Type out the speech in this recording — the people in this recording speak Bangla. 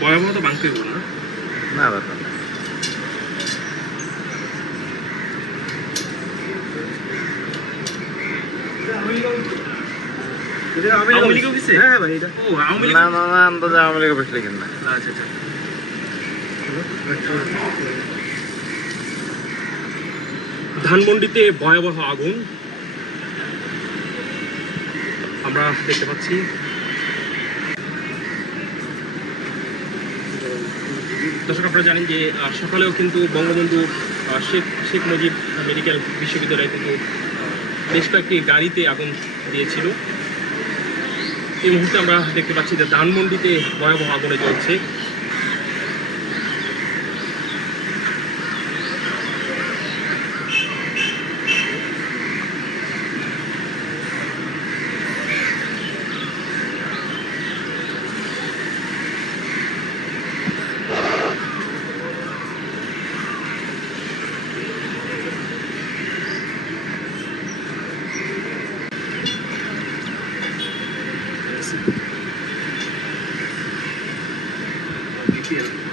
ভয়াবহ তো ভাঙতে না না ব্যাপার না। আওয়ামী লীগ অফিসে? হ্যাঁ ভাই এটা ও আওয়ামী লীগ। না না না আন্দাজে আওয়ামী লীগ অফিস লিখেন না। আচ্ছা আচ্ছা। ধানমন্ডিতে ভয়াবহ আগুন আমরা দেখতে পাচ্ছি। দর্শক আপনারা জানেন যে সকালেও কিন্তু বঙ্গবন্ধু শেখ মুজিব মেডিকেল বিশ্ববিদ্যালয়ে কিন্তু বেশ কয়েকটি গাড়িতে আগুন দিয়েছিল। এই মুহূর্তে আমরা দেখতে পাচ্ছি যে ধানমন্ডিতে ভয়াবহ আগুনে জ্বলছে। Yeah.